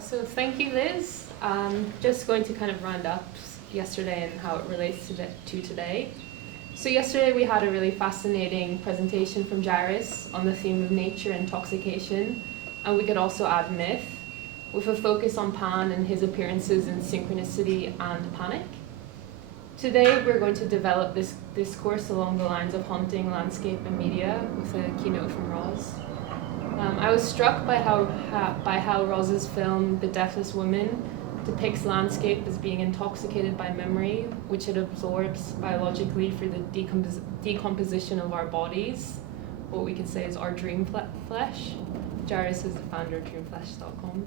So thank you, Liz. Just going to kind of round up yesterday and how it relates to today. So yesterday we had a really fascinating presentation from Jairus on the theme of nature intoxication, and we could also add myth, with a focus on Pan and his appearances in synchronicity and panic. Today we're going to develop this discourse along the lines of haunting, landscape and media with a keynote from Roz. I was struck by how Roz's film, The Deathless Woman, depicts landscape as being intoxicated by memory, which it absorbs biologically through the decomposition of our bodies, what we could say is our dream flesh. Jairus is the founder of dreamflesh.com.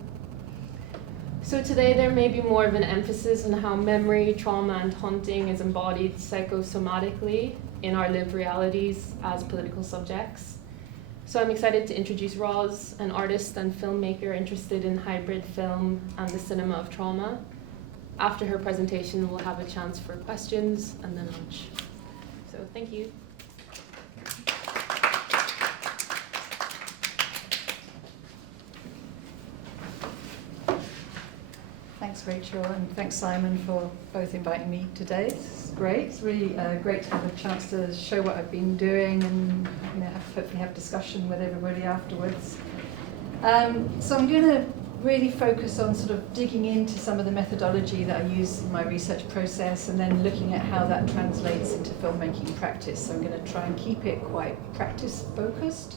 So today there may be more of an emphasis on how memory, trauma and haunting is embodied psychosomatically in our lived realities as political subjects. So I'm excited to introduce Roz, an artist and filmmaker interested in hybrid film and the cinema of trauma. After her presentation, we'll have a chance for questions and then lunch. So thank you. Thanks, Rachel, and thanks, Simon, for both inviting me today. It's great. It's really great to have a chance to show what I've been doing and hopefully have discussion with everybody afterwards. So I'm going to really focus on sort of digging into some of the methodology that I use in my research process and then looking at how that translates into filmmaking practice. So I'm going to try and keep it quite practice-focused.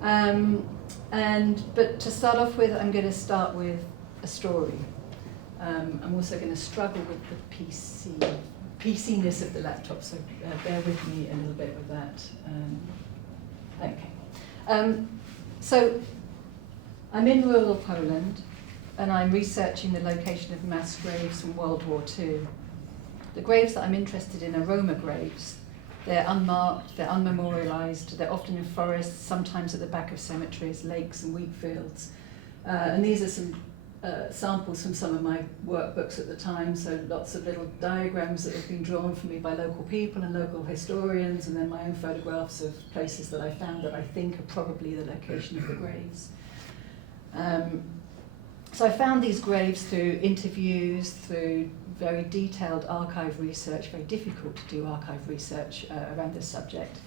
But to start off with, I'm going to start with a story. I'm also going to struggle with the PCness of the laptop, so bear with me a little bit with that. Okay. So I'm in rural Poland, and I'm researching the location of mass graves from World War II. The graves that I'm interested in are Roma graves. They're unmarked, they're unmemorialized, they're often in forests, sometimes at the back of cemeteries, lakes and wheat fields. And these are some samples from some of my workbooks at the time, so lots of little diagrams that have been drawn for me by local people and local historians, and then my own photographs of places that I found that I think are probably the location of the graves. So I found these graves through interviews, through very detailed archive research, very difficult to do archive research around this subject,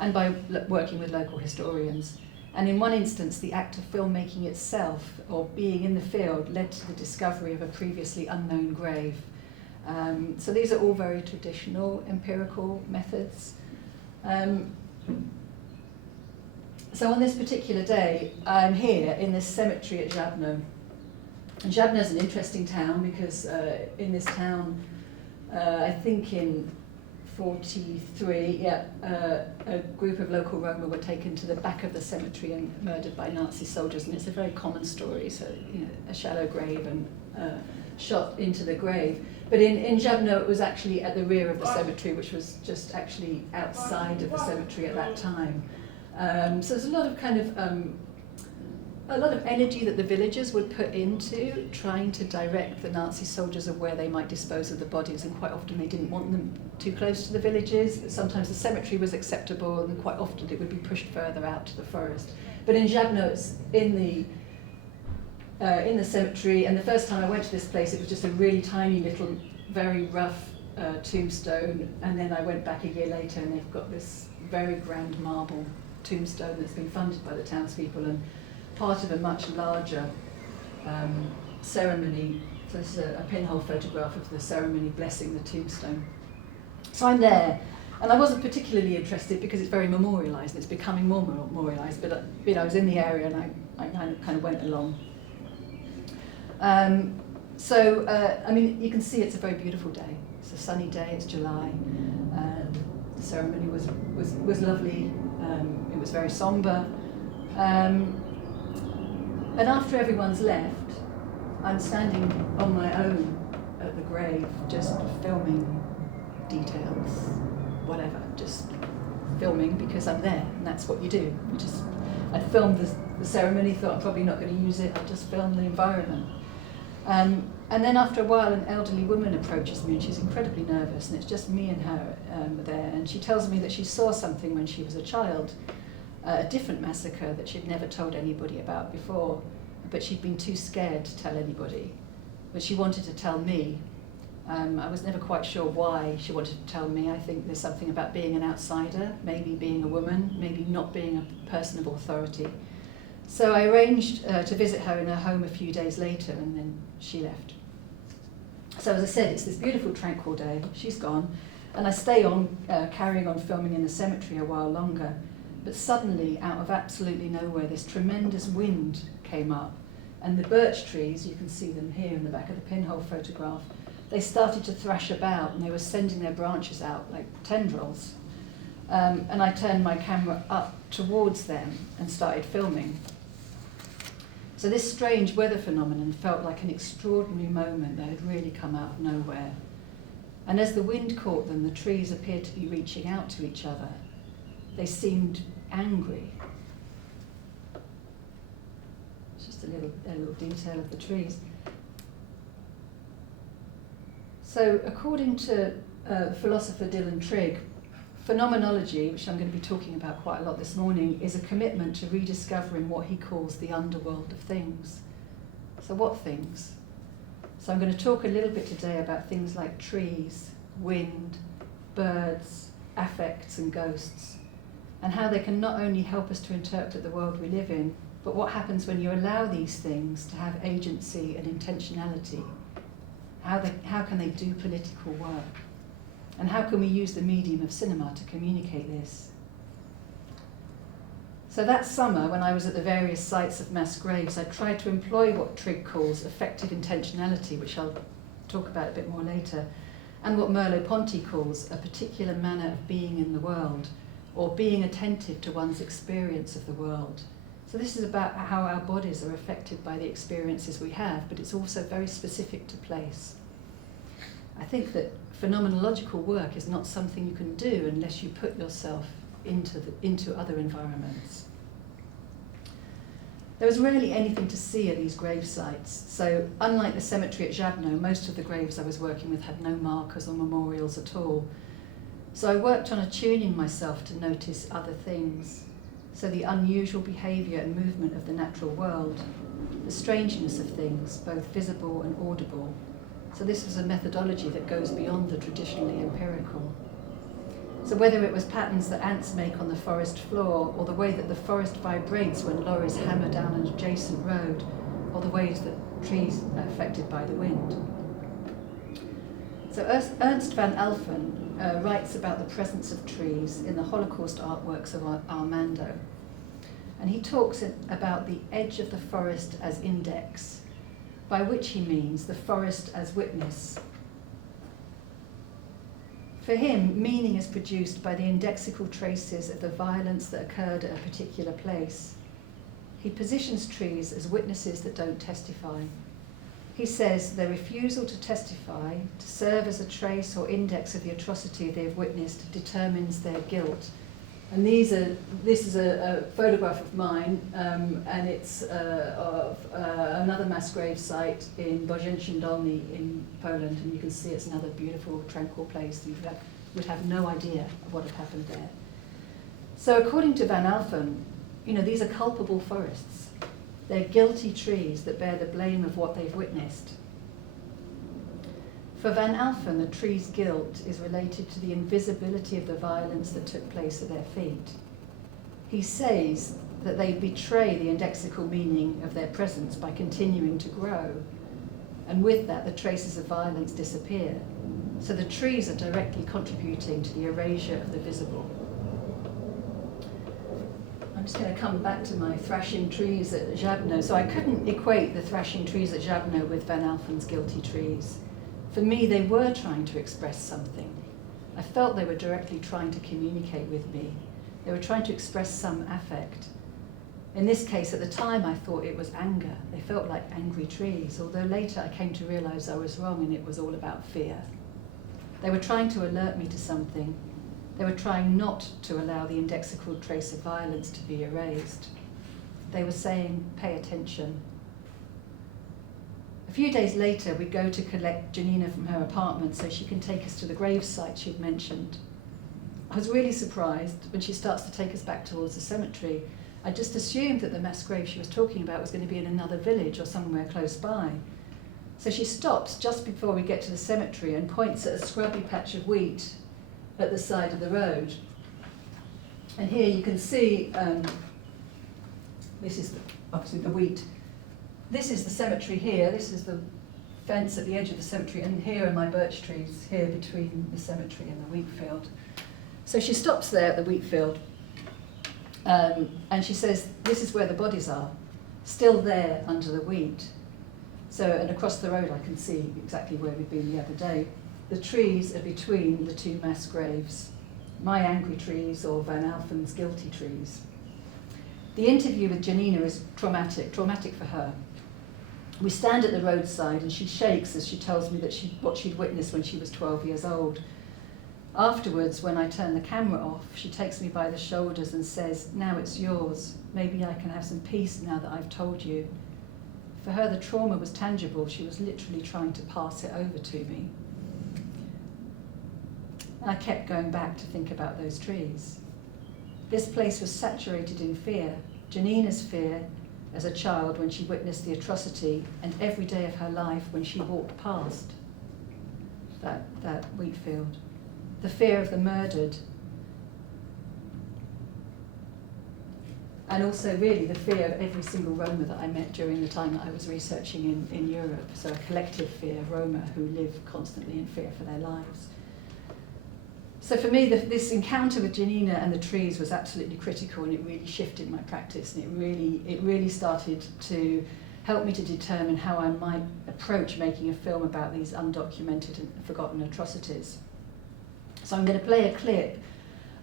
and by working with local historians. And in one instance, the act of filmmaking itself, or being in the field, led to the discovery of a previously unknown grave. So these are all very traditional empirical methods. So on this particular day, I'm here in this cemetery at Żabno. And Żabno is an interesting town because in this town, I think in 43, a group of local Roma were taken to the back of the cemetery and murdered by Nazi soldiers, and it's a very common story. So, a shallow grave and shot into the grave. But in Żabno, it was actually at the rear of the cemetery, which was just actually outside of the cemetery at that time. So there's a lot of energy that the villagers would put into trying to direct the Nazi soldiers of where they might dispose of the bodies, and quite often they didn't want them too close to the villages. Sometimes the cemetery was acceptable, and quite often it would be pushed further out to the forest. But in Żabno, it's in the cemetery, and the first time I went to this place, it was just a really tiny little, very rough tombstone, and then I went back a year later, and they've got this very grand marble tombstone that's been funded by the townspeople, and part of a much larger ceremony. So this is a pinhole photograph of the ceremony blessing the tombstone. So I'm there, and I wasn't particularly interested because it's very memorialised, it's becoming more memorialised, but I was in the area and I kind of went along. You can see it's a very beautiful day. It's a sunny day, it's July. The ceremony was lovely, it was very sombre. And after everyone's left, I'm standing on my own at the grave, just filming details, whatever, just filming because I'm there, and that's what you do. I'd filmed the ceremony, thought I'm probably not going to use it, I'd just film the environment. And then after a while, an elderly woman approaches me, and she's incredibly nervous, and it's just me and her there, and she tells me that she saw something when she was a child, a different massacre that she'd never told anybody about before. but she'd been too scared to tell anybody. But she wanted to tell me. I was never quite sure why she wanted to tell me. I think there's something about being an outsider, maybe being a woman, maybe not being a person of authority. So I arranged to visit her in her home a few days later, and then she left. So as I said, it's this beautiful, tranquil day. She's gone, and I stay on, carrying on filming in the cemetery a while longer. But suddenly, out of absolutely nowhere, this tremendous wind came up, and the birch trees, you can see them here in the back of the pinhole photograph, they started to thrash about, and they were sending their branches out like tendrils. And I turned my camera up towards them and started filming. So this strange weather phenomenon felt like an extraordinary moment that had really come out of nowhere. And as the wind caught them, the trees appeared to be reaching out to each other. They seemed angry. It's just a little detail of the trees. So according to philosopher Dylan Trigg, phenomenology, which I'm going to be talking about quite a lot this morning, is a commitment to rediscovering what he calls the underworld of things. So what things? So I'm going to talk a little bit today about things like trees, wind, birds, affects and ghosts, and how they can not only help us to interpret the world we live in, but what happens when you allow these things to have agency and intentionality. How can they do political work? And how can we use the medium of cinema to communicate this? So that summer, when I was at the various sites of mass graves, I tried to employ what Trigg calls effective intentionality, which I'll talk about a bit more later, and what Merleau-Ponty calls a particular manner of being in the world, or being attentive to one's experience of the world. So this is about how our bodies are affected by the experiences we have, but it's also very specific to place. I think that phenomenological work is not something you can do unless you put yourself into other environments. There was rarely anything to see at these grave sites, so unlike the cemetery at Jabno, most of the graves I was working with had no markers or memorials at all. So I worked on attuning myself to notice other things. So the unusual behaviour and movement of the natural world, the strangeness of things, both visible and audible. So this was a methodology that goes beyond the traditionally empirical. So whether it was patterns that ants make on the forest floor, or the way that the forest vibrates when lorries hammer down an adjacent road, or the ways that trees are affected by the wind. So Ernst van Alphen writes about the presence of trees in the Holocaust artworks of Armando. And he talks about the edge of the forest as index, by which he means the forest as witness. For him, meaning is produced by the indexical traces of the violence that occurred at a particular place. He positions trees as witnesses that don't testify. He says their refusal to testify, to serve as a trace or index of the atrocity they have witnessed, determines their guilt. And this is a photograph of mine, and it's of another mass grave site in Bożęcin Dolny in Poland, and you can see it's another beautiful, tranquil place. You would have no idea of what had happened there. So according to Van Alphen, these are culpable forests. They're guilty trees that bear the blame of what they've witnessed. For Van Alphen, the tree's guilt is related to the invisibility of the violence that took place at their feet. He says that they betray the indexical meaning of their presence by continuing to grow, and with that the traces of violence disappear. So the trees are directly contributing to the erasure of the visible. I'm just going to come back to my thrashing trees at Jabno. So I couldn't equate the thrashing trees at Jabno with Van Alphen's guilty trees. For me, they were trying to express something. I felt they were directly trying to communicate with me. They were trying to express some affect. In this case, at the time, I thought it was anger. They felt like angry trees, although later I came to realize I was wrong and it was all about fear. They were trying to alert me to something. They were trying not to allow the indexical trace of violence to be erased. They were saying, pay attention. A few days later, we go to collect Janina from her apartment so she can take us to the grave site she'd mentioned. I was really surprised when she starts to take us back towards the cemetery. I just assumed that the mass grave she was talking about was going to be in another village or somewhere close by. So she stops just before we get to the cemetery and points at a scrubby patch of wheat at the side of the road. And here you can see, this is obviously the wheat. This is the cemetery here, this is the fence at the edge of the cemetery, and here are my birch trees, here between the cemetery and the wheat field. So she stops there at the wheat field, and she says, this is where the bodies are, still there under the wheat. So, and across the road I can see exactly where we'd been the other day. The trees are between the two mass graves, my angry trees or Van Alphen's guilty trees. The interview with Janina is traumatic for her. We stand at the roadside and she shakes as she tells me that what she'd witnessed when she was 12 years old. Afterwards, when I turn the camera off, she takes me by the shoulders and says, now it's yours. Maybe I can have some peace now that I've told you. For her, the trauma was tangible. She was literally trying to pass it over to me. I kept going back to think about those trees. This place was saturated in fear. Janina's fear as a child when she witnessed the atrocity, and every day of her life when she walked past that wheat field. The fear of the murdered, and also really the fear of every single Roma that I met during the time that I was researching in Europe. So a collective fear of Roma who live constantly in fear for their lives. So for me, this encounter with Janina and the trees was absolutely critical, and it really shifted my practice, and it really started to help me to determine how I might approach making a film about these undocumented and forgotten atrocities. So I'm going to play a clip,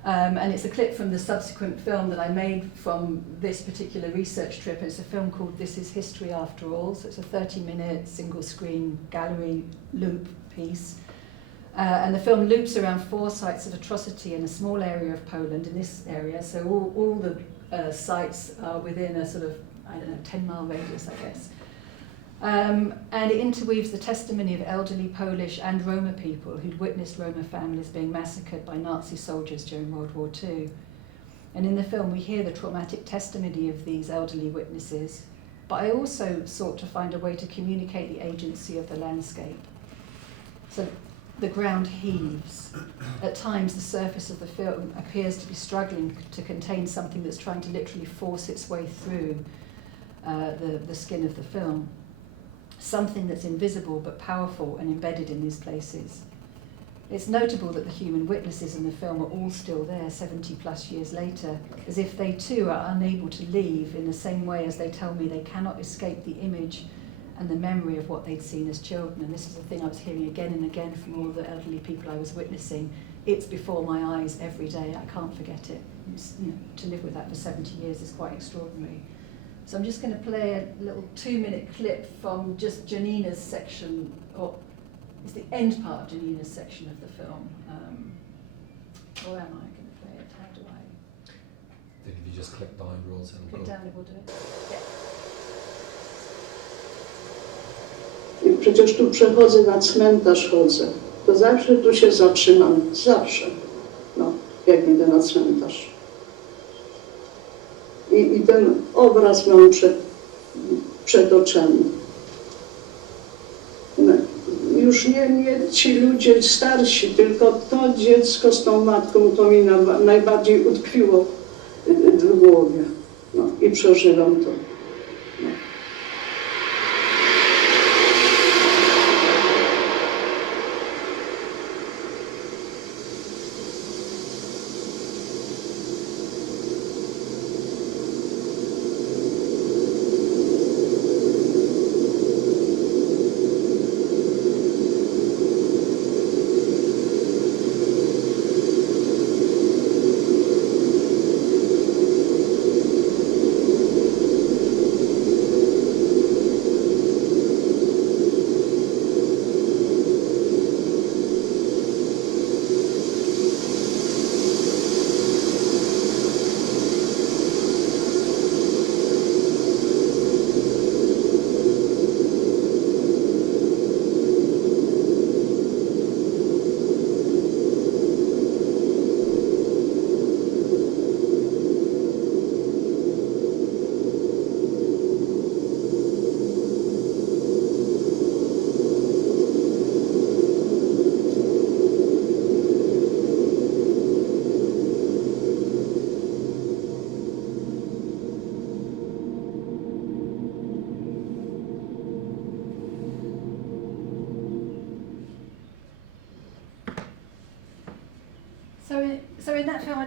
and it's a clip from the subsequent film that I made from this particular research trip. It's a film called This Is History After All, so it's a 30-minute single-screen gallery loop piece. And the film loops around 4 sites of atrocity in a small area of Poland, in this area, so all the sites are within a sort of, 10-mile radius, I guess. And it interweaves the testimony of elderly Polish and Roma people who'd witnessed Roma families being massacred by Nazi soldiers during World War II. And in the film we hear the traumatic testimony of these elderly witnesses, but I also sought to find a way to communicate the agency of the landscape. So the ground heaves. At times the surface of the film appears to be struggling to contain something that's trying to literally force its way through the skin of the film. Something that's invisible but powerful and embedded in these places. It's notable that the human witnesses in the film are all still there 70 plus years later, as if they too are unable to leave, in the same way as they tell me they cannot escape the image and the memory of what they'd seen as children. And this is the thing I was hearing again and again from all the elderly people I was witnessing. It's before my eyes every day, I can't forget it. To live with that for 70 years is quite extraordinary. So I'm just going to play a little 2-minute clip from just Janina's section, or it's the end part of Janina's section of the film. Or am I going to play it? How do I? I think if you just click down, Roz, it'll Click go. down, it will do it. Yeah. I przecież tu przechodzę, na cmentarz chodzę, to zawsze tu się zatrzymam, zawsze, no, jak idę na cmentarz. I ten obraz mam przed oczami. No, już nie ci ludzie starsi, tylko to dziecko z tą matką, to mi najbardziej utkwiło w głowie. No, i przeżywam to. No. so in that film,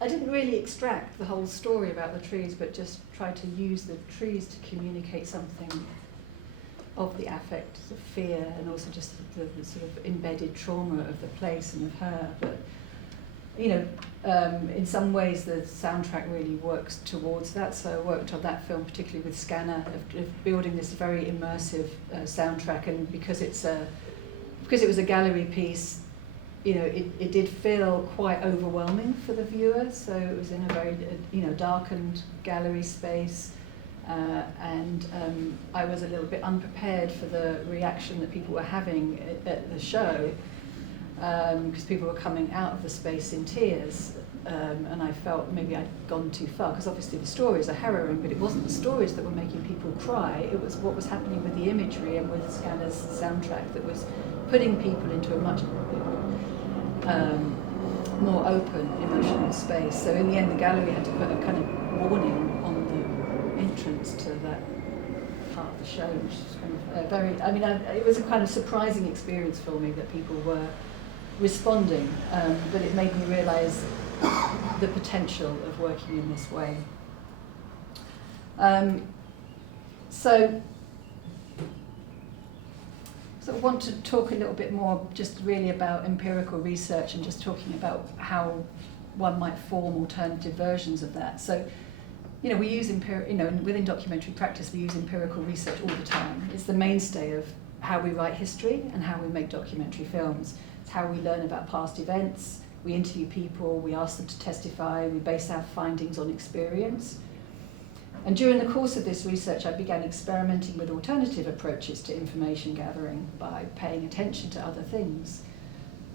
I didn't really extract the whole story about the trees, but just tried to use the trees to communicate something of the affect, of fear, and also just the sort of embedded trauma of the place and of her. But in some ways the soundtrack really works towards that. So I worked on that film particularly with Scanner, of building this very immersive soundtrack, and because it was a gallery piece, it did feel quite overwhelming for the viewer. So it was in a very darkened gallery space. And I was a little bit unprepared for the reaction that people were having at the show, because people were coming out of the space in tears, and I felt maybe I'd gone too far, because obviously the stories are harrowing, but it wasn't the stories that were making people cry, it was what was happening with the imagery and with Scanner's soundtrack that was putting people into a much more open emotional space. So in the end the gallery had to put a kind of warning on the entrance to that part of the show, which is kind of it was a kind of surprising experience for me that people were responding, but it made me realise the potential of working in this way. So I want to talk a little bit more just really about empirical research and just talking about how one might form alternative versions of that. So, we use within documentary practice, we use empirical research all the time. It's the mainstay of how we write history and how we make documentary films. It's how we learn about past events. We interview people, we ask them to testify, we base our findings on experience. And during the course of this research, I began experimenting with alternative approaches to information gathering by paying attention to other things: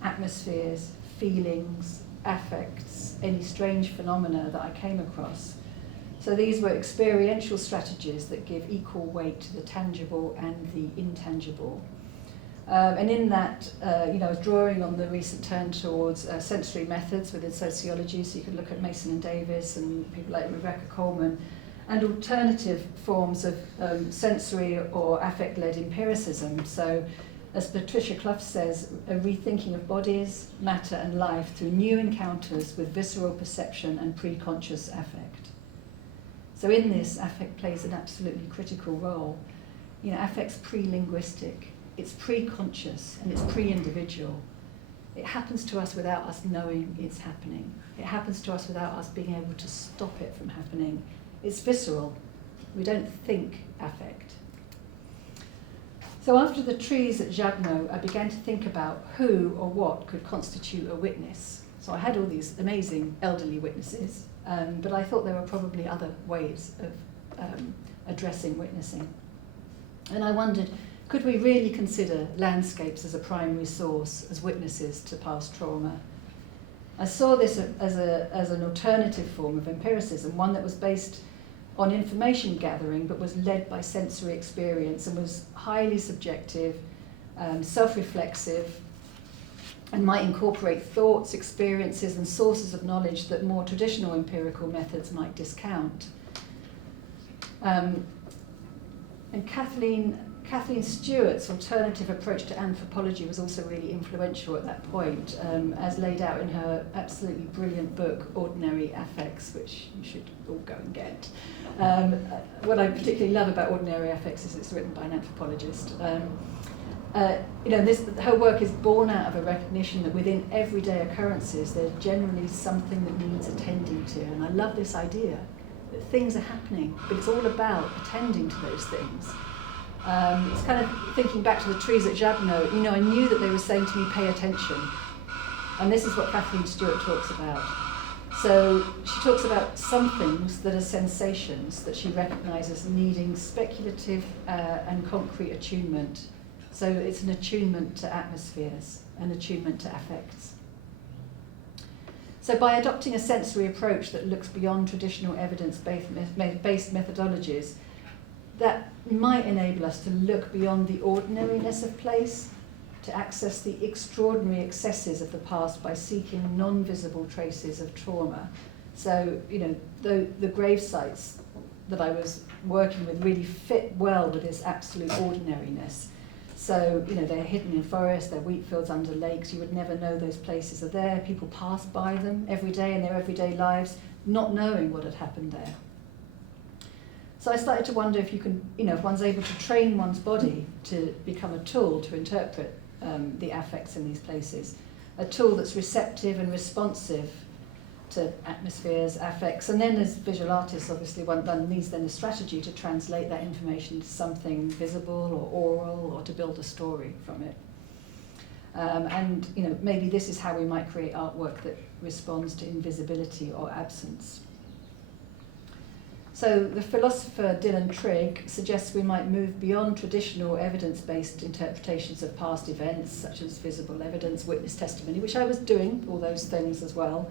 atmospheres, feelings, affects, any strange phenomena that I came across. So these were experiential strategies that give equal weight to the tangible and the intangible. And in that, I was drawing on the recent turn towards sensory methods within sociology, so you could look at Mason and Davis and people like Rebecca Coleman, and alternative forms of sensory or affect-led empiricism. So, as Patricia Clough says, a rethinking of bodies, matter and life through new encounters with visceral perception and pre-conscious affect. So in this, affect plays an absolutely critical role. Affect's pre-linguistic, it's pre-conscious, and it's pre-individual. It happens to us without us knowing it's happening. It happens to us without us being able to stop it from happening. It's visceral. We don't think affect. So after the trees at Jagno, I began to think about who or what could constitute a witness. So I had all these amazing elderly witnesses, but I thought there were probably other ways of addressing witnessing. And I wondered, could we really consider landscapes as a primary source, as witnesses to past trauma? I saw this as an alternative form of empiricism, one that was based on information gathering but was led by sensory experience and was highly subjective, self-reflexive, and might incorporate thoughts, experiences and sources of knowledge that more traditional empirical methods might discount. And Kathleen Stewart's alternative approach to anthropology was also really influential at that point, as laid out in her absolutely brilliant book, Ordinary Affects, which you should all go and get. What I particularly love about Ordinary Affects is it's written by an anthropologist. Her work is born out of a recognition that within everyday occurrences, there's generally something that needs attending to. And I love this idea that things are happening, but it's all about attending to those things. It's kind of thinking back to the trees at Jagno. I knew that they were saying to me, pay attention. And this is what Kathleen Stewart talks about. So she talks about some things that are sensations that she recognises needing speculative and concrete attunement. So it's an attunement to atmospheres, an attunement to affects. So by adopting a sensory approach that looks beyond traditional evidence-based methodologies, that might enable us to look beyond the ordinariness of place, to access the extraordinary excesses of the past by seeking non-visible traces of trauma. So, the grave sites that I was working with really fit well with this absolute ordinariness. So, they're hidden in forests, they're wheat fields under lakes. You would never know those places are there. People pass by them every day in their everyday lives, not knowing what had happened there. So I started to wonder if you can, if one's able to train one's body to become a tool to interpret the affects in these places, a tool that's receptive and responsive to atmospheres, affects, and then as visual artists, obviously one needs then a strategy to translate that information into something visible or oral, or to build a story from it. And maybe this is how we might create artwork that responds to invisibility or absence. So the philosopher Dylan Trigg suggests we might move beyond traditional evidence-based interpretations of past events, such as visible evidence, witness testimony, which I was doing, all those things as well,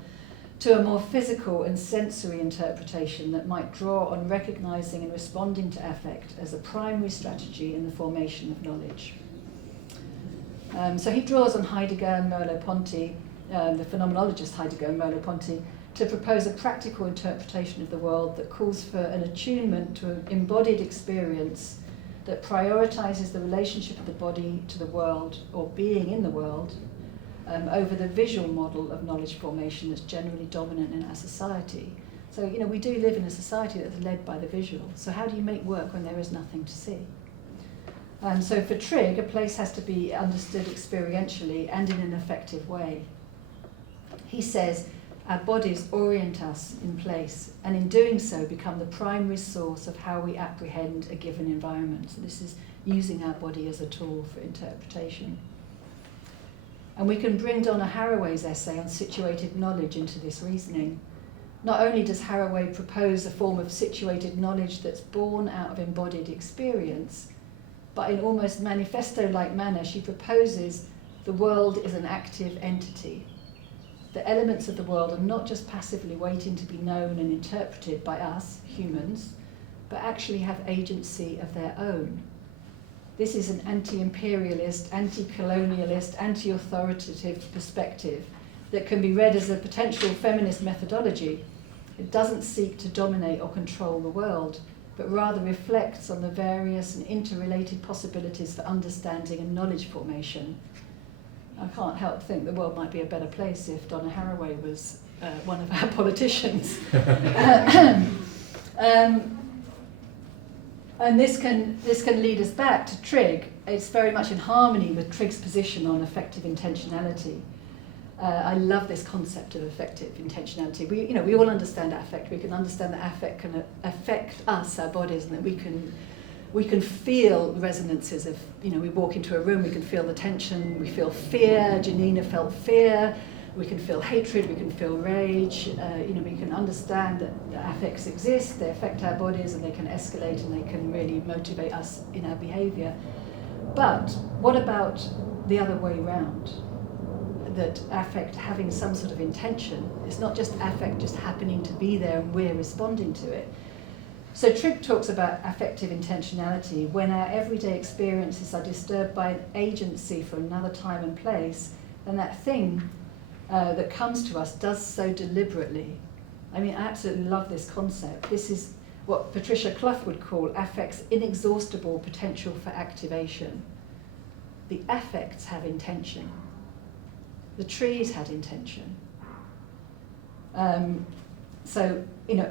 to a more physical and sensory interpretation that might draw on recognizing and responding to affect as a primary strategy in the formation of knowledge. So he draws on Heidegger and Merleau-Ponty, the phenomenologist Heidegger and Merleau-Ponty, to propose a practical interpretation of the world that calls for an attunement to an embodied experience that prioritizes the relationship of the body to the world, or being in the world, over the visual model of knowledge formation that's generally dominant in our society. So, we do live in a society that's led by the visual. So how do you make work when there is nothing to see? So for Trigg, a place has to be understood experientially and in an effective way. He says, our bodies orient us in place, and in doing so become the primary source of how we apprehend a given environment. So this is using our body as a tool for interpretation. And we can bring Donna Haraway's essay on situated knowledge into this reasoning. Not only does Haraway propose a form of situated knowledge that's born out of embodied experience, but in almost manifesto-like manner, she proposes the world is an active entity. The elements of the world are not just passively waiting to be known and interpreted by us, humans, but actually have agency of their own. This is an anti-imperialist, anti-colonialist, anti-authoritative perspective that can be read as a potential feminist methodology. It doesn't seek to dominate or control the world, but rather reflects on the various and interrelated possibilities for understanding and knowledge formation. I can't help think the world might be a better place if Donna Haraway was one of our politicians. And this can lead us back to Trigg. It's very much in harmony with Trigg's position on affective intentionality. I love this concept of affective intentionality. We all understand affect. We can understand that affect can affect us, our bodies, and that we can feel resonances of, we walk into a room, we can feel the tension, we feel fear. Janina felt fear. We can feel hatred, we can feel rage. We can understand that the affects exist, they affect our bodies, and they can escalate, and they can really motivate us in our behavior. But what about the other way around? That affect having some sort of intention. It's not just affect just happening to be there and we're responding to it. So Trigg talks about affective intentionality when our everyday experiences are disturbed by an agency for another time and place, and that thing that comes to us does so deliberately. I mean, I absolutely love this concept. This is what Patricia Clough would call affect's inexhaustible potential for activation. The affects have intention. The trees had intention.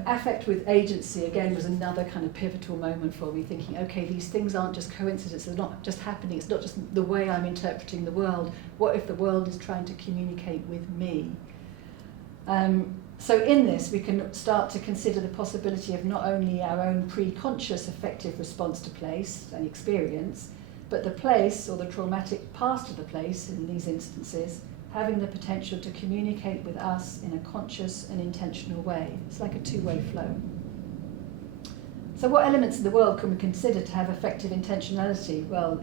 Affect with agency, again, was another kind of pivotal moment for me, thinking, okay, these things aren't just coincidences, they're not just happening, it's not just the way I'm interpreting the world. What if the world is trying to communicate with me? So in this, we can start to consider the possibility of not only our own pre-conscious affective response to place and experience, but the place, or the traumatic past of the place in these instances, having the potential to communicate with us in a conscious and intentional way. It's like a two-way flow. So what elements of the world can we consider to have effective intentionality? Well,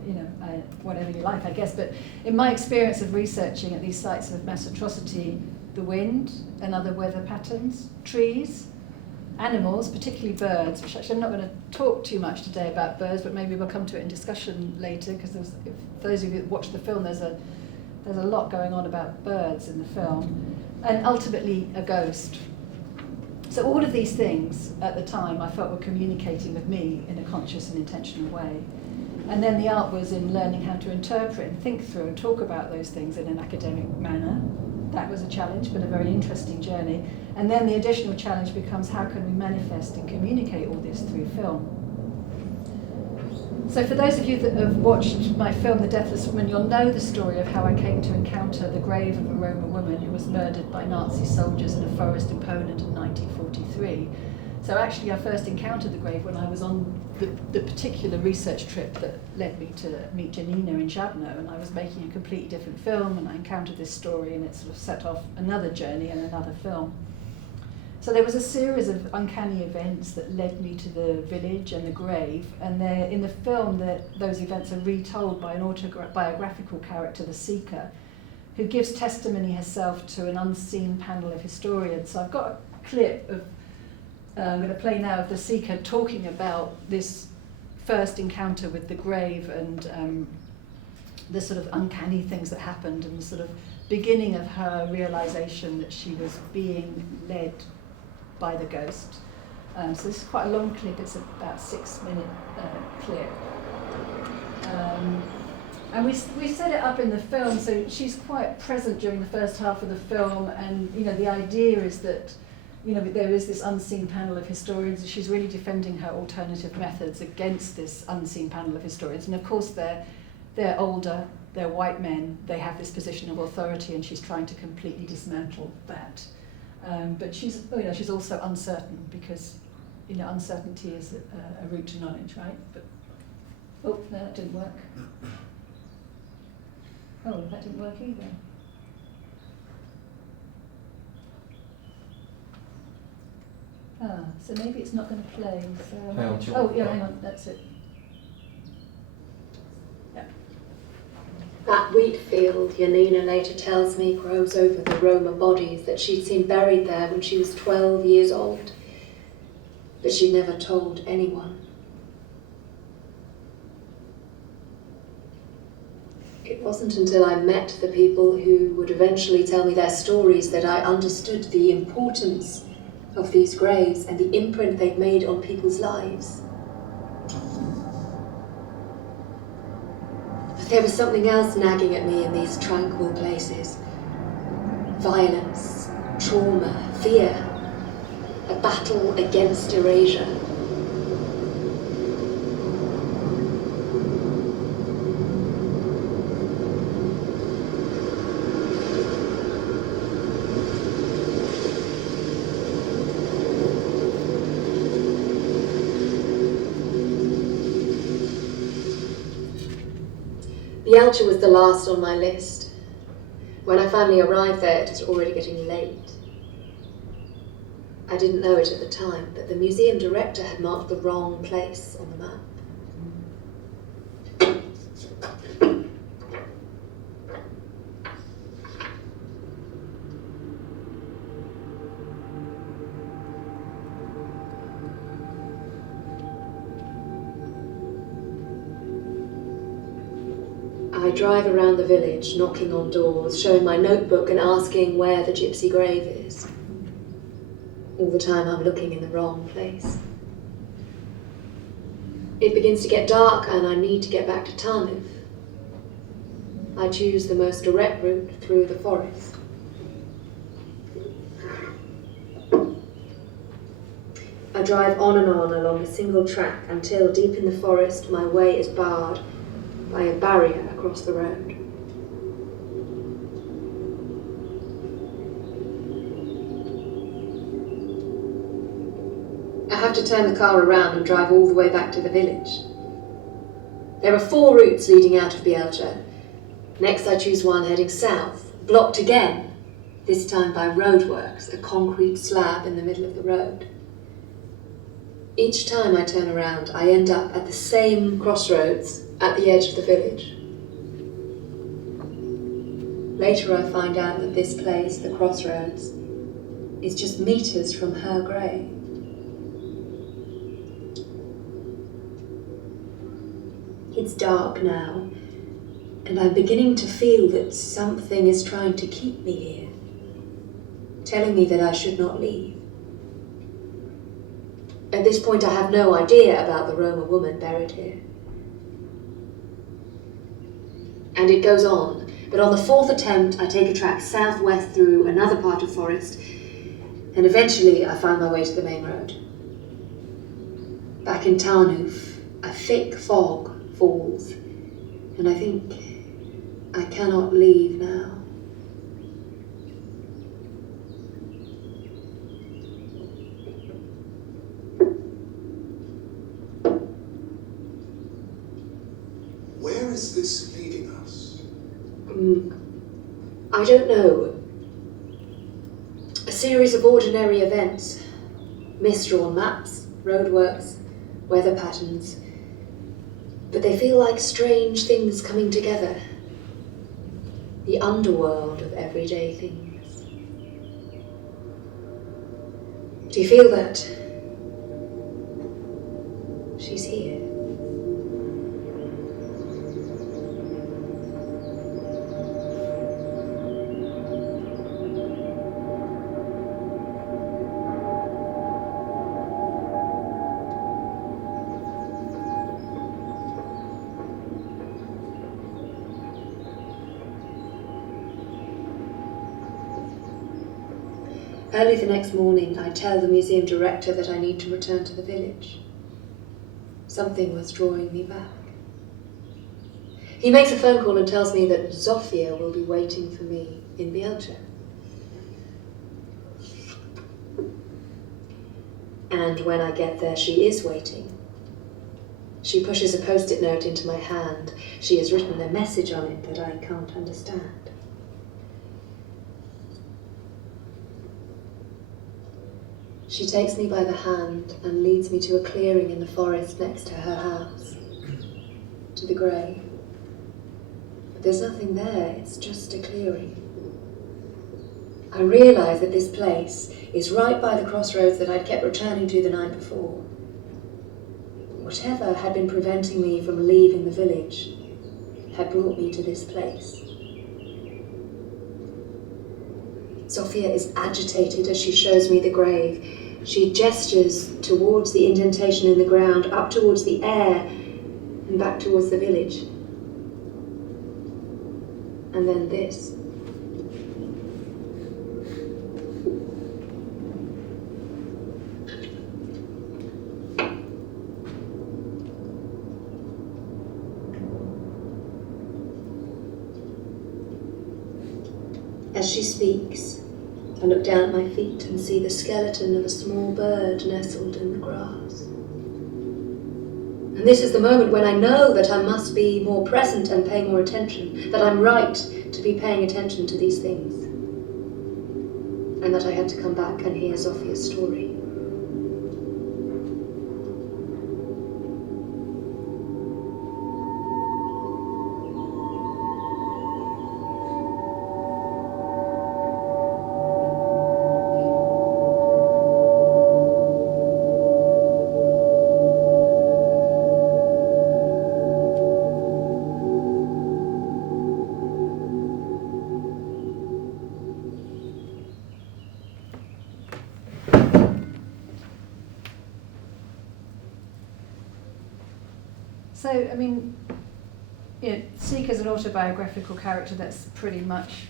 whatever you like, I guess, but in my experience of researching at these sites of mass atrocity, the wind and other weather patterns, trees, animals, particularly birds, which actually I'm not going to talk too much today about birds, but maybe we'll come to it in discussion later, because for those of you that watch the film, there's a lot going on about birds in the film, and ultimately a ghost. So all of these things at the time I felt were communicating with me in a conscious and intentional way. And then the art was in learning how to interpret and think through and talk about those things in an academic manner. That was a challenge, but a very interesting journey. And then the additional challenge becomes, how can we manifest and communicate all this through film? So for those of you that have watched my film, The Deathless Woman, you'll know the story of how I came to encounter the grave of a Roma woman who was murdered by Nazi soldiers in a forest in Poland in 1943. So actually I first encountered the grave when I was on the particular research trip that led me to meet Janina in Jabno, and I was making a completely different film, and I encountered this story, and it sort of set off another journey and another film. So there was a series of uncanny events that led me to the village and the grave, and in the film those events are retold by an autobiographical character, the Seeker, who gives testimony herself to an unseen panel of historians. So I've got a clip of I'm going to play now of the Seeker talking about this first encounter with the grave and the sort of uncanny things that happened, and the sort of beginning of her realization that she was being led by the ghost. So this is quite a long clip, it's about 6-minute clip. And we set it up in the film, so she's quite present during the first half of the film, and the idea is that there is this unseen panel of historians, and she's really defending her alternative methods against this unseen panel of historians. And of course they're older, they're white men, they have this position of authority, and she's trying to completely dismantle that. But she's also uncertain, because uncertainty is a route to knowledge, right? But oh, no, that didn't work. Oh, that didn't work either. So maybe it's not going to play. So Hang on, hang on, that's it. Yeah. That wheat field, Janina later tells me, grows over the Roma bodies that she'd seen buried there when she was 12 years old, but she'd never told anyone. It wasn't until I met the people who would eventually tell me their stories that I understood the importance of these graves and the imprint they'd made on people's lives. But there was something else nagging at me in these tranquil places. Violence, trauma, fear, a battle against erasure. Bielcha was the last on my list. When I finally arrived there, it was already getting late. I didn't know it at the time, but the museum director had marked the wrong place on the map. I drive around the village, knocking on doors, showing my notebook and asking where the gypsy grave is. All the time I'm looking in the wrong place. It begins to get dark and I need to get back to Tarnów. I choose the most direct route through the forest. I drive on and on along a single track until deep in the forest my way is barred by a barrier across the road. I have to turn the car around and drive all the way back to the village. There are 4 routes leading out of Bielcha. Next I choose one heading south, blocked again, this time by roadworks, a concrete slab in the middle of the road. Each time I turn around, I end up at the same crossroads at the edge of the village. Later I find out that this place, the crossroads, is just meters from her grave. It's dark now, and I'm beginning to feel that something is trying to keep me here, telling me that I should not leave. At this point I have no idea about the Roma woman buried here. And it goes on, but on the fourth attempt I take a track southwest through another part of forest, and eventually I find my way to the main road. Back in Tarnuf, a thick fog falls, and I think I cannot leave now. Where is this leading us? I don't know. A series of ordinary events. Misdrawn maps, roadworks, weather patterns. But they feel like strange things coming together. The underworld of everyday things. Do you feel that? She's here. Early the next morning, I tell the museum director that I need to return to the village. Something was drawing me back. He makes a phone call and tells me that Zofia will be waiting for me in Bielce. And when I get there, she is waiting. She pushes a post-it note into my hand. She has written a message on it that I can't understand. She takes me by the hand and leads me to a clearing in the forest next to her house, to the grave. But there's nothing there, it's just a clearing. I realise that this place is right by the crossroads that I'd kept returning to the night before. Whatever had been preventing me from leaving the village had brought me to this place. Sophia is agitated as she shows me the grave. She gestures towards the indentation in the ground, up towards the air, and back towards the village. And then this. As she speaks, I look down at my feet and see the skeleton of a small bird nestled in the grass. And this is the moment when I know that I must be more present and pay more attention, that I'm right to be paying attention to these things, and that I had to come back and hear Zofia's story. So, I mean, Seek is an autobiographical character. That's pretty much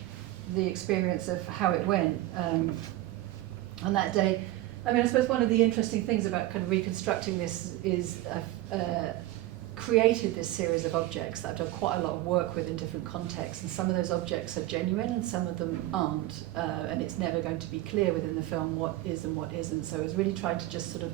the experience of how it went on that day. I mean, I suppose one of the interesting things about kind of reconstructing this is I've created this series of objects that I've done quite a lot of work with in different contexts, and some of those objects are genuine and some of them aren't, and it's never going to be clear within the film what is and what isn't. So I was really trying to just sort of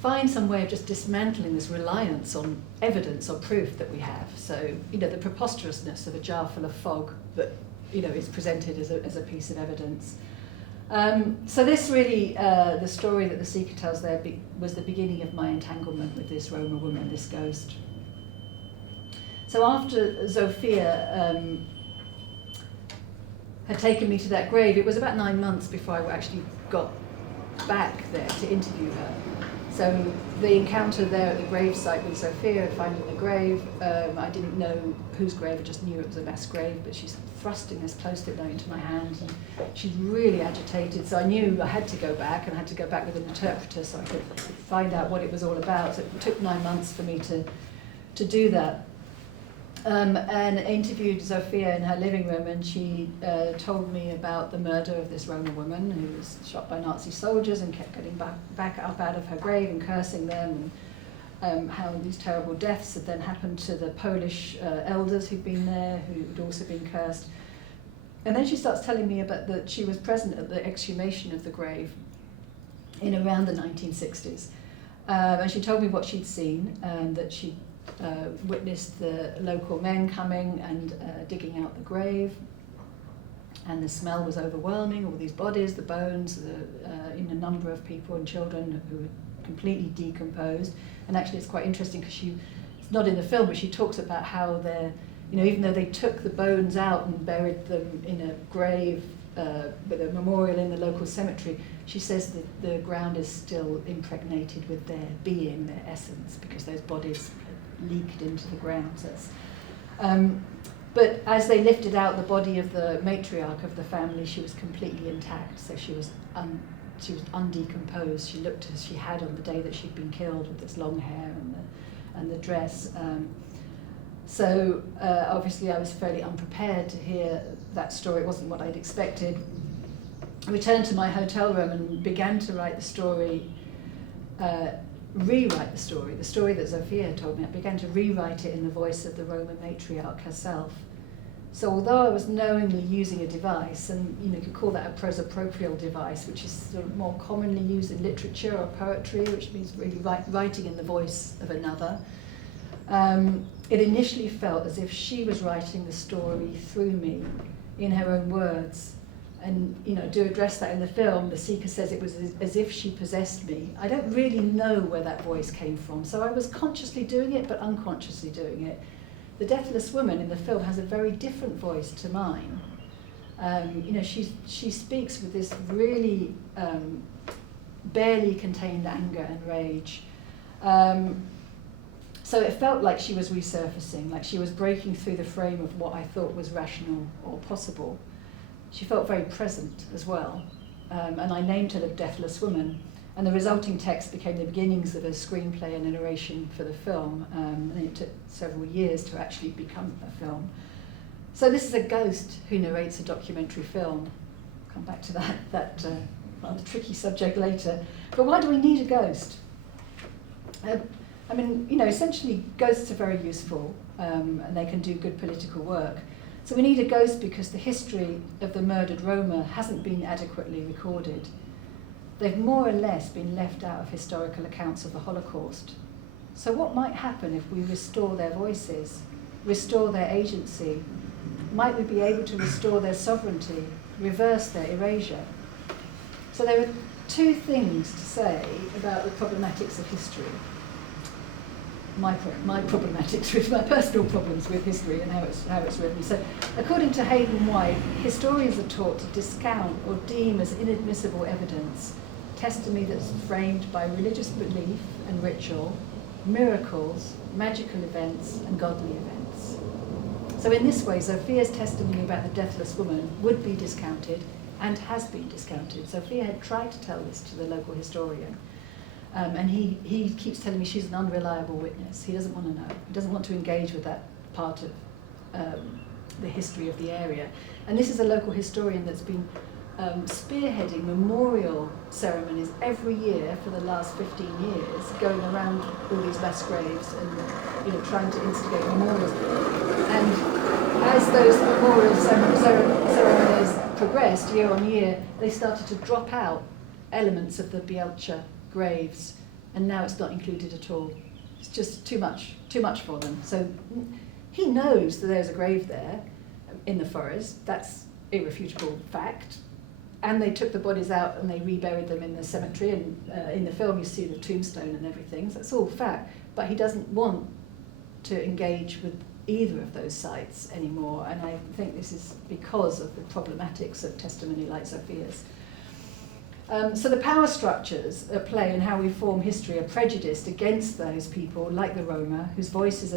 find some way of just dismantling this reliance on evidence or proof that we have. So, the preposterousness of a jar full of fog that, is presented as a piece of evidence. So this really, the story that the seeker tells there was the beginning of my entanglement with this Roma woman, this ghost. So after Zofia had taken me to that grave, it was about 9 months before I actually got back there to interview her. So the encounter there at the gravesite with Sophia and finding the grave, I didn't know whose grave, I just knew it was a mass grave, but she's thrusting this post-it note into my hand and she's really agitated, so I knew I had to go back, and I had to go back with an interpreter so I could find out what it was all about. So it took 9 months for me to do that. and interviewed Zofia in her living room, and she told me about the murder of this Roma woman who was shot by Nazi soldiers and kept getting back up out of her grave and cursing them, and how these terrible deaths had then happened to the Polish elders who'd been there, who had also been cursed. And then she starts telling me about that she was present at the exhumation of the grave in around the 1960s. And she told me what she'd seen, and that she'd witnessed the local men coming and digging out the grave, and the smell was overwhelming, all these bodies, the bones, in a number of people and children who were completely decomposed. And actually it's quite interesting because it's not in the film, but she talks about how they're, even though they took the bones out and buried them in a grave with a memorial in the local cemetery, she says that the ground is still impregnated with their being, their essence, because those bodies leaked into the ground. But as they lifted out the body of the matriarch of the family, she was completely intact. So she was undecomposed. She looked as she had on the day that she'd been killed, with this long hair and the dress. So obviously I was fairly unprepared to hear that story. It wasn't what I'd expected. I returned to my hotel room and began to write the story, rewrite the story that Zofia had told me. I began to rewrite it in the voice of the Roman matriarch herself. So although I was knowingly using a device, and you could call that a prosoproprial device, which is sort of more commonly used in literature or poetry, which means really writing in the voice of another, it initially felt as if she was writing the story through me in her own words. And to address that in the film, the seeker says it was as if she possessed me. I don't really know where that voice came from, so I was consciously doing it, but unconsciously doing it. The Deathless Woman in the film has a very different voice to mine. She speaks with this really barely contained anger and rage. So it felt like she was resurfacing, like she was breaking through the frame of what I thought was rational or possible. She felt very present as well, and I named her the Deathless Woman, and the resulting text became the beginnings of a screenplay and a narration for the film, and it took several years to actually become a film. So this is a ghost who narrates a documentary film. I'll come back to that rather tricky subject later. But why do we need a ghost? Essentially ghosts are very useful, and they can do good political work. So we need a ghost because the history of the murdered Roma hasn't been adequately recorded. They've more or less been left out of historical accounts of the Holocaust. So what might happen if we restore their voices, restore their agency? Might we be able to restore their sovereignty, reverse their erasure? So there are two things to say about the problematics of history. My problematics with my personal problems with history and how it's written. So, according to Hayden White, historians are taught to discount or deem as inadmissible evidence testimony that's framed by religious belief and ritual, miracles, magical events, and godly events. So, in this way, Zofia's testimony about the Deathless Woman would be discounted and has been discounted. Zofia had tried to tell this to the local historian. And he keeps telling me she's an unreliable witness. He doesn't want to know. He doesn't want to engage with that part of the history of the area. And this is a local historian that's been spearheading memorial ceremonies every year for the last 15 years, going around all these mass graves and trying to instigate memorials. And as those memorial ceremonies progressed year on year, they started to drop out elements of the Bielcha graves, and now it's not included at all. It's just too much for them. So he knows that there's a grave there in the forest. That's irrefutable fact. And they took the bodies out and they reburied them in the cemetery, and in the film you see the tombstone and everything. So that's all fact. But he doesn't want to engage with either of those sites anymore, and I think this is because of the problematics of testimony like Zofia's. So the power structures at play in how we form history are prejudiced against those people like the Roma, whose voices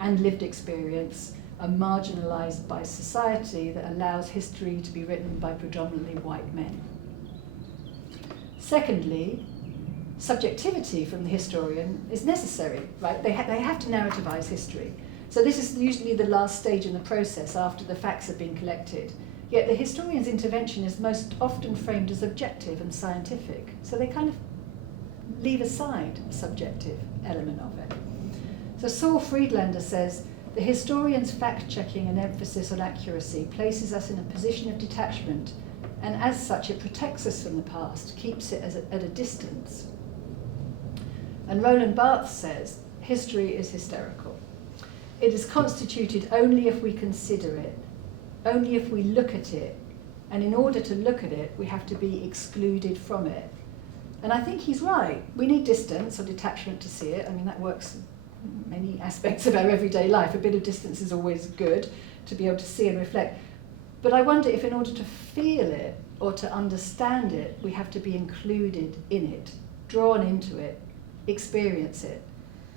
and lived experience are marginalised by society that allows history to be written by predominantly white men. Secondly, subjectivity from the historian is necessary, right? They have to narrativise history. So this is usually the last stage in the process after the facts have been collected. Yet the historian's intervention is most often framed as objective and scientific. So they kind of leave aside the subjective element of it. So Saul Friedlander says, the historian's fact-checking and emphasis on accuracy places us in a position of detachment, and as such it protects us from the past, keeps it at a distance. And Roland Barthes says, history is hysterical. It is constituted only if we consider it, only if we look at it, and in order to look at it, we have to be excluded from it. And I think he's right. We need distance or detachment to see it. I mean, that works in many aspects of our everyday life. A bit of distance is always good to be able to see and reflect. But I wonder if in order to feel it or to understand it, we have to be included in it, drawn into it, experience it.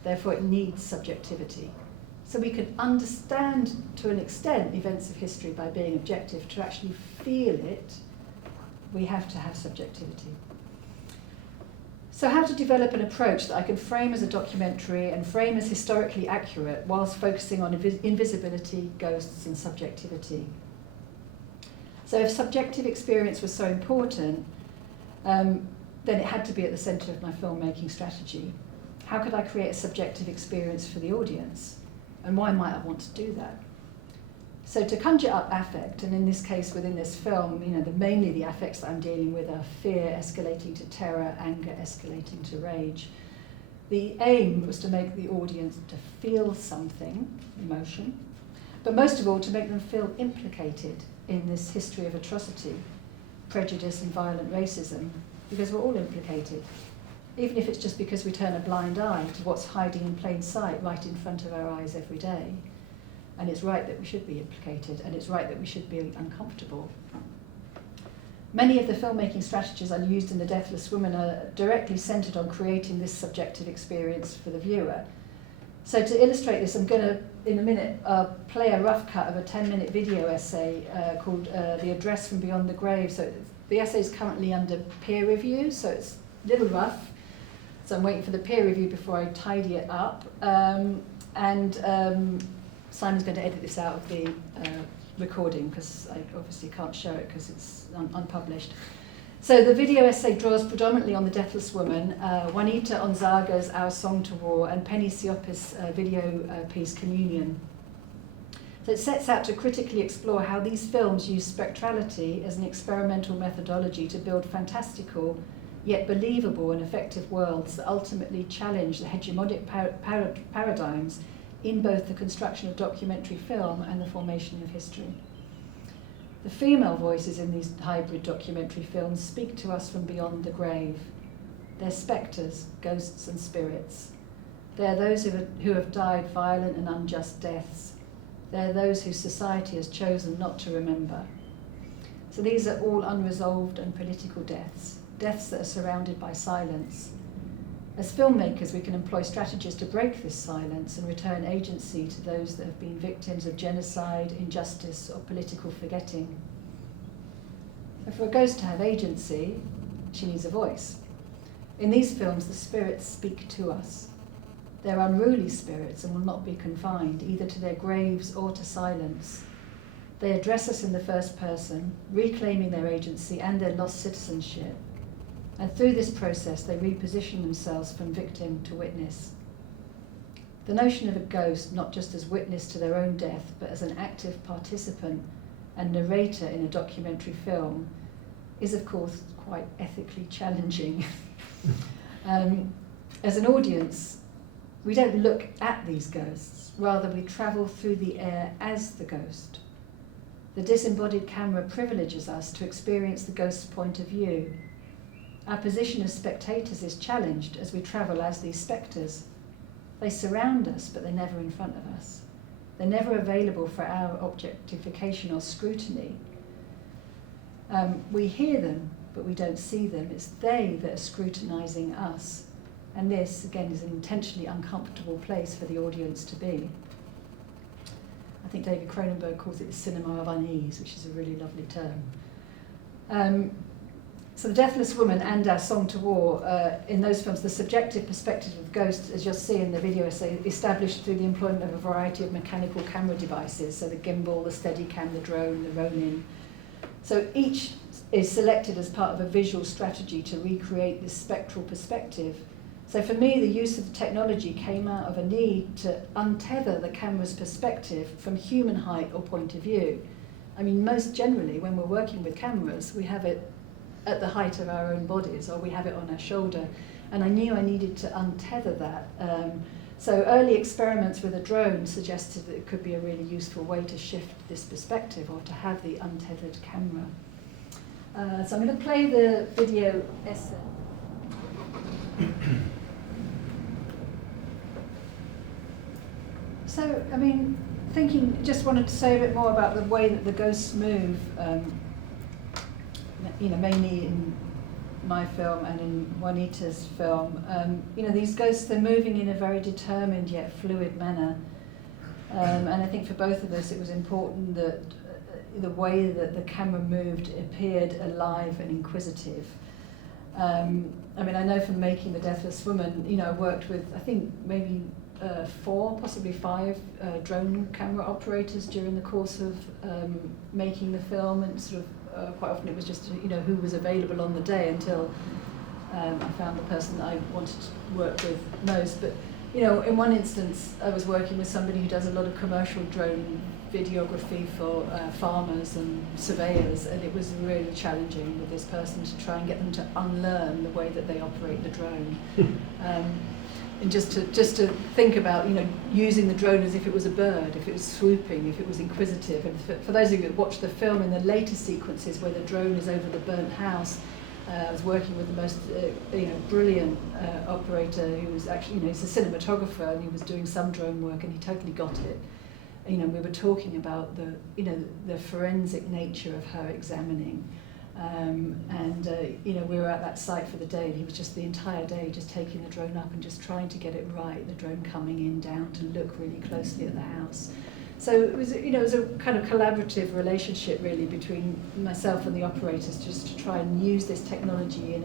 Therefore, it needs subjectivity. So we can understand, to an extent, events of history by being objective. To actually feel it, we have to have subjectivity. So how to develop an approach that I can frame as a documentary and frame as historically accurate whilst focusing on invisibility, ghosts, and subjectivity. So if subjective experience was so important, then it had to be at the centre of my filmmaking strategy. How could I create a subjective experience for the audience? And why might I want to do that? So to conjure up affect, and in this case within this film, mainly the affects that I'm dealing with are fear escalating to terror, anger escalating to rage. The aim was to make the audience to feel something, emotion, but most of all to make them feel implicated in this history of atrocity, prejudice and violent racism, because we're all implicated. Even if it's just because we turn a blind eye to what's hiding in plain sight right in front of our eyes every day. And it's right that we should be implicated, and it's right that we should be uncomfortable. Many of the filmmaking strategies I used in The Deathless Woman are directly centred on creating this subjective experience for the viewer. So to illustrate this, I'm going to, in a minute, play a rough cut of a 10-minute video essay called The Address from Beyond the Grave. So the essay is currently under peer review, so it's a little rough. So I'm waiting for the peer review before I tidy it up. Simon's going to edit this out of the recording because I obviously can't show it because it's unpublished. So the video essay draws predominantly on The Deathless Woman, Juanita Onzaga's Our Song to War, and Penny Siopis' video piece Communion. So it sets out to critically explore how these films use spectrality as an experimental methodology to build fantastical yet believable and effective worlds that ultimately challenge the hegemonic paradigms in both the construction of documentary film and the formation of history. The female voices in these hybrid documentary films speak to us from beyond the grave. They're spectres, ghosts and spirits. They're those who have died violent and unjust deaths. They're those whose society has chosen not to remember. So these are all unresolved and political deaths, deaths that are surrounded by silence. As filmmakers, we can employ strategies to break this silence and return agency to those that have been victims of genocide, injustice, or political forgetting. So for a ghost to have agency, she needs a voice. In these films, the spirits speak to us. They're unruly spirits and will not be confined either to their graves or to silence. They address us in the first person, reclaiming their agency and their lost citizenship. And through this process, they reposition themselves from victim to witness. The notion of a ghost, not just as witness to their own death, but as an active participant and narrator in a documentary film, is of course quite ethically challenging. As an audience, we don't look at these ghosts, rather we travel through the air as the ghost. The disembodied camera privileges us to experience the ghost's point of view. Our position as spectators is challenged as we travel as these spectres. They surround us, but they're never in front of us. They're never available for our objectification or scrutiny. We hear them, but we don't see them. It's they that are scrutinising us. And this, again, is an intentionally uncomfortable place for the audience to be. I think David Cronenberg calls it the cinema of unease, which is a really lovely term. So The Deathless Woman and Our Song to War, in those films, the subjective perspective of the ghost, as you'll see in the video essay, established through the employment of a variety of mechanical camera devices, so the gimbal, the Steadicam, the drone, the Ronin. So each is selected as part of a visual strategy to recreate this spectral perspective. So for me, the use of the technology came out of a need to untether the camera's perspective from human height or point of view. I mean, most generally, when we're working with cameras, we have it at the height of our own bodies, or we have it on our shoulder. And I knew I needed to untether that. So early experiments with a drone suggested that it could be a really useful way to shift this perspective, or to have the untethered camera. So I'm going to play the video essay. So, I mean, just wanted to say a bit more about the way that the ghosts move, mainly in my film and in Juanita's film. These ghosts, they're moving in a very determined yet fluid manner. And I think for both of us it was important that the way that the camera moved appeared alive and inquisitive. I know from making The Deathless Woman, I worked with, I think, maybe 4, possibly 5 drone camera operators during the course of making the film, and sort of quite often it was just who was available on the day until I found the person that I wanted to work with most. But in one instance I was working with somebody who does a lot of commercial drone videography for farmers and surveyors, and it was really challenging with this person to try and get them to unlearn the way that they operate the drone. And just to think about, using the drone as if it was a bird, if it was swooping, if it was inquisitive. And for those of you that watch the film, in the later sequences where the drone is over the burnt house, I was working with the most, brilliant operator who was actually, he's a cinematographer, and he was doing some drone work, and he totally got it. We were talking about the forensic nature of her examining. We were at that site for the day, and he was just the entire day just taking the drone up and just trying to get it right, the drone coming in down to look really closely at the house. So it was, it was a kind of collaborative relationship really between myself and the operators, just to try and use this technology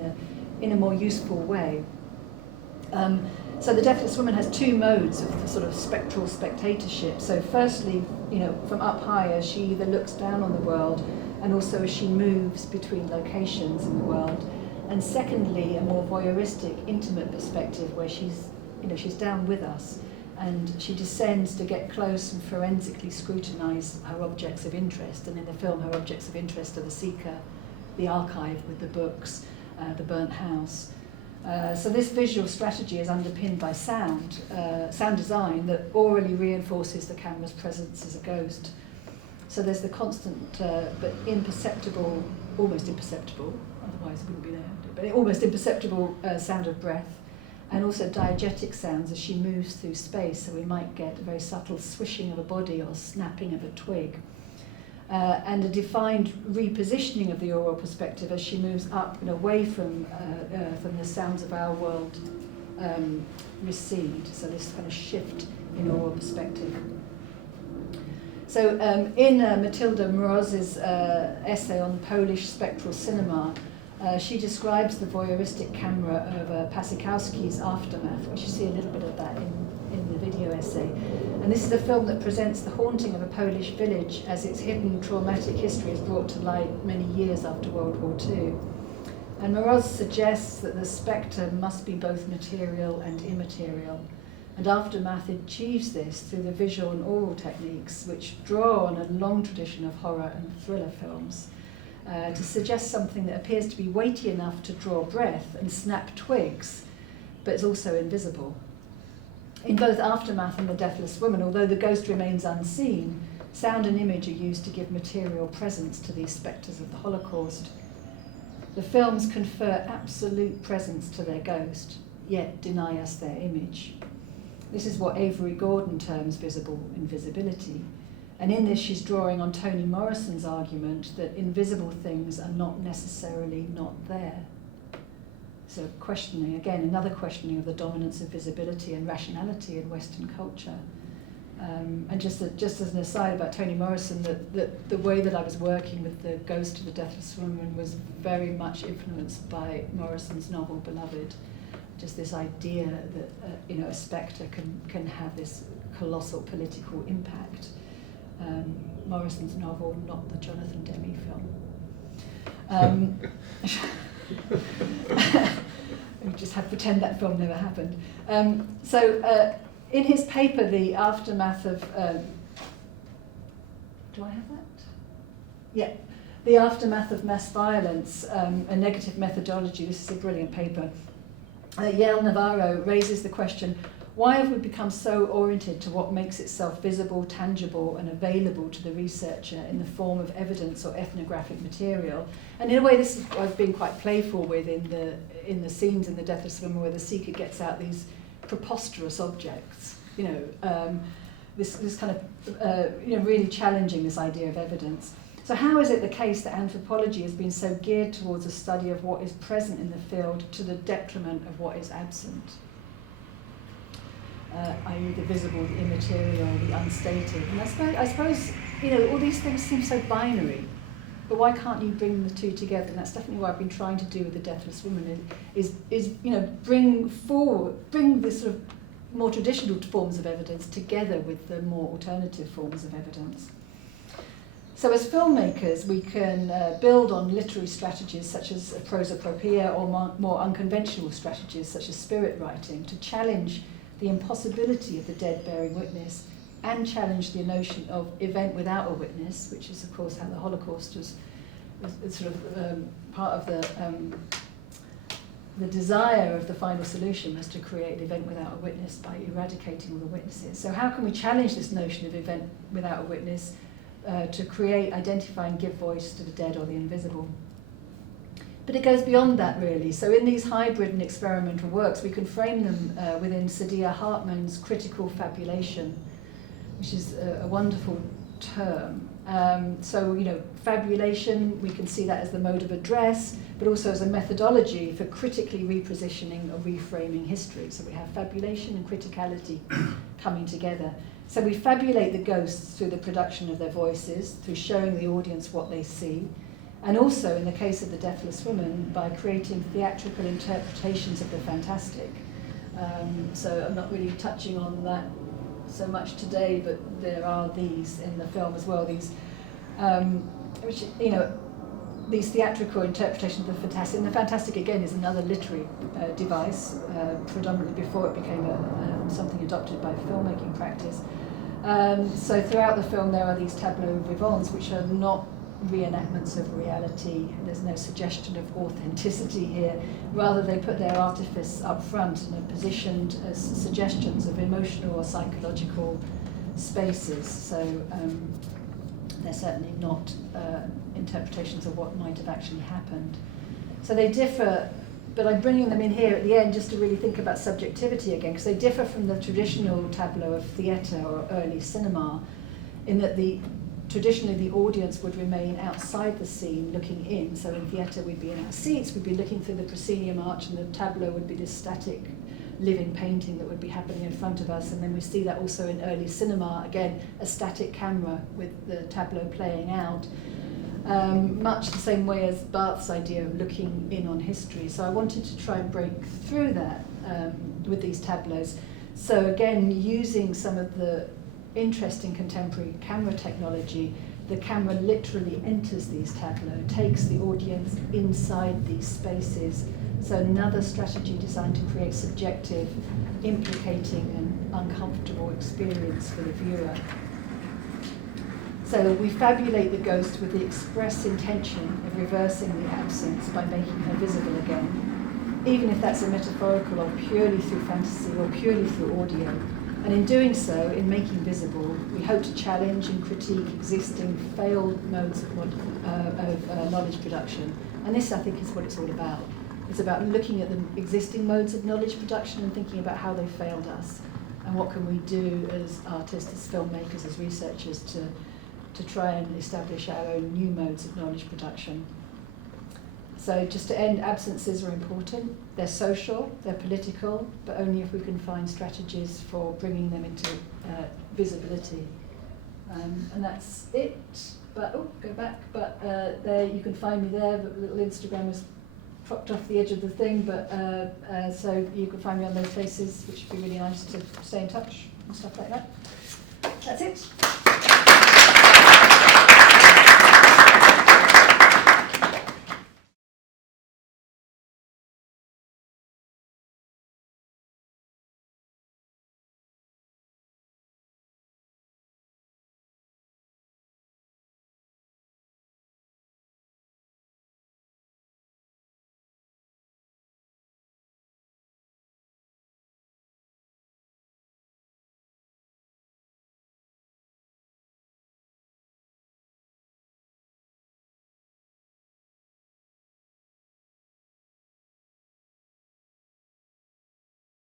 in a more useful way. So The Deathless Woman has 2 modes of the sort of spectral spectatorship. So firstly, from up high, as she either looks down on the world, and also as she moves between locations in the world. And secondly, a more voyeuristic, intimate perspective where she's down with us, and she descends to get close and forensically scrutinize her objects of interest. And in the film, her objects of interest are the seeker, the archive with the books, the burnt house. So this visual strategy is underpinned by sound design that orally reinforces the camera's presence as a ghost. So there's the constant but imperceptible, almost imperceptible, otherwise it wouldn't be there, but almost imperceptible sound of breath, and also diegetic sounds as she moves through space. So we might get a very subtle swishing of a body or snapping of a twig. And a defined repositioning of the oral perspective as she moves up and away from the sounds of our world recede. So this kind of shift in oral perspective. So in Matilda Mroz's essay on Polish spectral cinema, she describes the voyeuristic camera of Pasikowski's Aftermath, which you see a little bit of that in the video essay. And this is a film that presents the haunting of a Polish village as its hidden traumatic history is brought to light many years after World War II. And Mroz suggests that the spectre must be both material and immaterial. And Aftermath achieves this through the visual and oral techniques, which draw on a long tradition of horror and thriller films, to suggest something that appears to be weighty enough to draw breath and snap twigs, but is also invisible. In both Aftermath and The Deathless Woman, although the ghost remains unseen, sound and image are used to give material presence to these spectres of the Holocaust. The films confer absolute presence to their ghost, yet deny us their image. This is what Avery Gordon terms visible invisibility. And in this, she's drawing on Toni Morrison's argument that invisible things are not necessarily not there. So questioning, again, another questioning of the dominance of visibility and rationality in Western culture. And just as an aside about Toni Morrison, that the way that I was working with the ghost of the Deathless Woman was very much influenced by Morrison's novel Beloved. Just this idea that a spectre can have this colossal political impact. Morrison's novel, not the Jonathan Demme film. We just have to pretend that film never happened. In his paper, The Aftermath of... do I have that? Yeah. The Aftermath of Mass Violence, a Negative Methodology. This is a brilliant paper. Yael Navarro raises the question, why have we become so oriented to what makes itself visible, tangible, and available to the researcher in the form of evidence or ethnographic material? And in a way, this is what I've been quite playful with in the scenes in The Deathless Woman, where the seeker gets out these preposterous objects, this kind of, really challenging this idea of evidence. So how is it the case that anthropology has been so geared towards a study of what is present in the field to the detriment of what is absent? I.e. the visible, the immaterial, the unstated. And I suppose, all these things seem so binary, but why can't you bring the two together? And that's definitely what I've been trying to do with The Deathless Woman, is bring this sort of more traditional forms of evidence together with the more alternative forms of evidence. So as filmmakers, we can build on literary strategies such as prosopopea or more unconventional strategies such as spirit writing to challenge the impossibility of the dead bearing witness and challenge the notion of event without a witness, which is, of course, how the Holocaust was sort of part of the desire of the final solution was to create an event without a witness by eradicating all the witnesses. So how can we challenge this notion of event without a witness to create, identify and give voice to the dead or the invisible? But it goes beyond that, really. So in these hybrid and experimental works, we can frame them within Saidiya Hartman's critical fabulation, which is a wonderful term. Fabulation, we can see that as the mode of address, but also as a methodology for critically repositioning or reframing history. So we have fabulation and criticality coming together. So we fabulate the ghosts through the production of their voices, through showing the audience what they see, and also, in the case of The Deathless Woman, by creating theatrical interpretations of the fantastic. So I'm not really touching on that so much today, but there are these in the film as well. These, these theatrical interpretations of the fantastic. And the fantastic, again, is another literary device, predominantly before it became something adopted by filmmaking practice. So throughout the film, there are these tableaux vivants, which are not reenactments of reality. There's no suggestion of authenticity here. Rather, they put their artifice up front and are positioned as suggestions of emotional or psychological spaces. So they're certainly not interpretations of what might have actually happened. So they differ, but I'm bringing them in here at the end just to really think about subjectivity again, because they differ from the traditional tableau of theatre or early cinema, in that traditionally the audience would remain outside the scene looking in. So in theatre we'd be in our seats, we'd be looking through the proscenium arch, and the tableau would be this static living painting that would be happening in front of us. And then we see that also in early cinema, again, a static camera with the tableau playing out. Much the same way as Barth's idea of looking in on history. So I wanted to try and break through that with these tableaus. So again, using some of the interesting contemporary camera technology, the camera literally enters these tableaux, takes the audience inside these spaces. So another strategy designed to create subjective, implicating and uncomfortable experience for the viewer. So we fabulate the ghost with the express intention of reversing the absence by making her visible again, even if that's a metaphorical or purely through fantasy or purely through audio. And in doing so, in making visible, we hope to challenge and critique existing failed modes of knowledge production. And this, I think, is what it's all about. It's about looking at the existing modes of knowledge production and thinking about how they failed us, and what can we do as artists, as filmmakers, as researchers to try and establish our own new modes of knowledge production. So just to end, absences are important. They're social, they're political, but only if we can find strategies for bringing them into visibility. And that's it. But go back. But there you can find me there. The little Instagram was propped off the edge of the thing, but so you can find me on those places, which would be really nice to stay in touch and stuff like that. That's it.